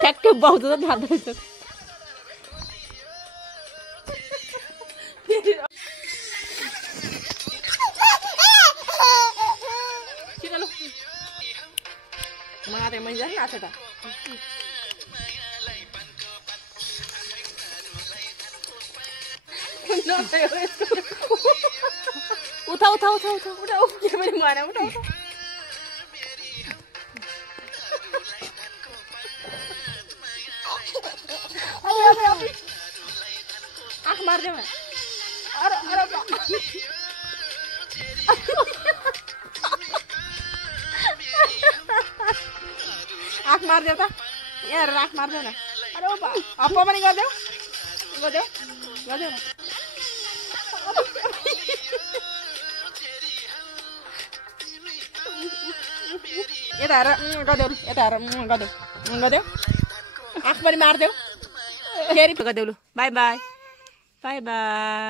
ठ्याक्कै बहुत थाप्दैछ मारे मैले जान आछ त उठा उठा उठा उठा उठा के पनि मारे उठा उठा आँख मार्दै म अरे अरे आँख मार्दै त यहाँ आँख मार्दै न अरे अप्पा पनि गर्देऊ गर्देऊ गर्देऊ न यता हेर गर्देऊ यता हेर गर्देऊ गर्देऊ आँख पनि मार्देऊ फेरि गर्देऊ लु बाई बाई बाई बाई